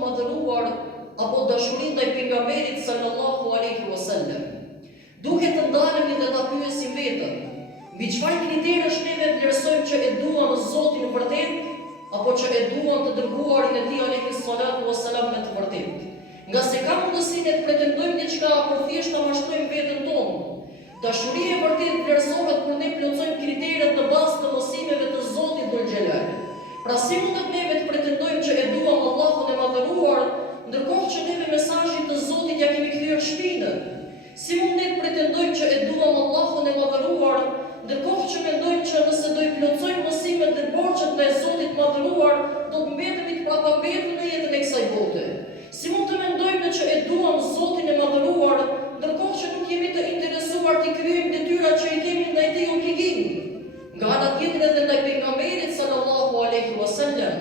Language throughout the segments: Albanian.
të madhëruar apo dashurinë ndaj pejgamberit sallallahu alaihi wasallam. Duhet të ndalemi dhe ta pyesim veten, mbi çfarë kriterësh neve vlerësojmë që e duam Zotin vërtet, apo që e duam të dërguarin e tij alaihi salatu wassalam me të vërtetë. Nga se ka mundësinë të pretendojmë diçka por thjesht ta mashtrojmë veten tonë. Dashuria e vërtetë vlerësohet kur ne plotësojmë kriteret në bazë të mësimeve të Zotit Dhul Xhelal. Pra si mundet neve të pretendojmë që e duam Allahun e madhëruar, ndërkohë që neve mesazhin të Zotit ja kemi kthyer shpinën? Si mund ne të pretendojmë që e duam Allahun e madhëruar, ndërkohë që mendojmë që nëse do i plotësojmë mësimet dhe borxhet ndaj Zotit madhëruar, do të mbetemi të papabetur në jetën e kësaj bote? Si mund të mendojmë që e duam Zotin e madhëruar, ndërkohë që nuk jemi të interesuar të kryejmë detyrat që i kemi ndaj tij obligim? Nga ana tjetër edhe ndaj pejgamberit sallallahu alaihi wasallam.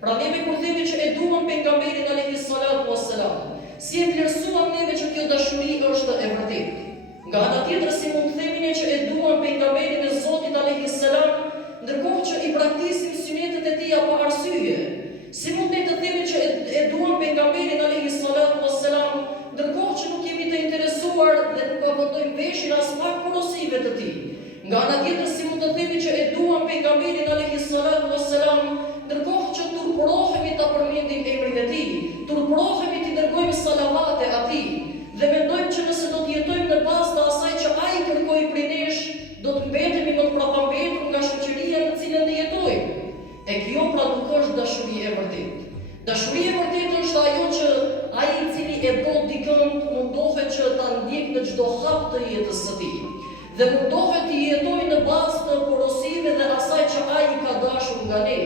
Pra neve kur themi që e duam pejgamberin alaihi salatu wassalam, si e vlerësuam neve që kjo dashuri është e vërtetë? Nga ana tjetër si mund të themi ne që e duam pejgamberin e Zotit alaihi salam, ndërkohë që i praktisim sunetet e tij pa arsye? Si mund ne të themi që e duam pejgamberin alaihi salatu wassalam, ndërkohë që nuk jemi të interesuar dhe nuk avëndojmë veshin as pak porosive të tij? Nga ana tjetër si mund të themi që e duam pejgamberin alaihi salatu wassalam, ndërkohë që turpërohemi ta përmendim emrin e tij, turpërohemi të dërgojmë salavate atij, dhe mendojmë që nëse do të jetojmë në bazë të asaj që ai kërkoi prej nesh, do të mbetemi më të prapambetur nga shoqëria në cilën ne jetojmë. E kjo pra nuk është dashuri e vërtetë. Dashuria e vërtetë është ajo që ai i cili e do dikën mundohet që ta ndjek në çdo hap të jetës së tij, dhe mundohet të jetojë në bazë të porosive dhe asaj që ai ka dashur nga ne.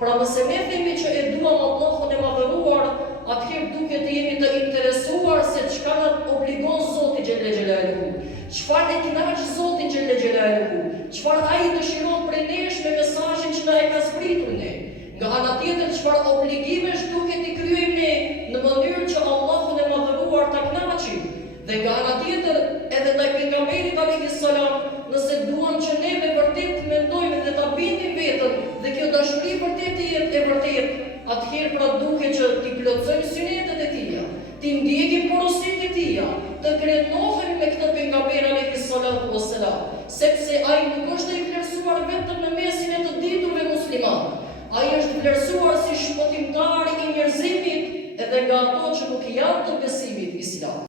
Pra nëse ne themi që e duam Allahun e madhëruar, atëherë duhet të jemi të interesuar se çka na obligon Zoti xhelle xhelaluhu, çfarë e kënaq Zoti xhelle xhelaluhu, çfarë ai dëshiron prej nesh me mesazhin që na e ka zbritur ne. Nga ana tjetër çfarë obligimesh duhet i kryejmë ne në mënyrë që Allahun e madhëruar ta kënaqim. Dhe nga ana tjetër edhe ndaj pejgamberit alaihi salam, nëse duam që neve vërtet të mendojmë dhe ta bindim veten dhe kjo dashuri vërtet të jetë e vërtetë, atëherë pra duhet që t'i plotësojmë sunetet e tij, t'i ndjekim porositë e tij, të krenohemi me këtë pejgamber alaihi salatu wassalam, sepse ai nuk është i vlerësuar vetëm në mesin e të diturve musliman. Ai është vlerësuar si shpëtimtar i njerëzimit edhe nga ato që nuk janë të besimit islam.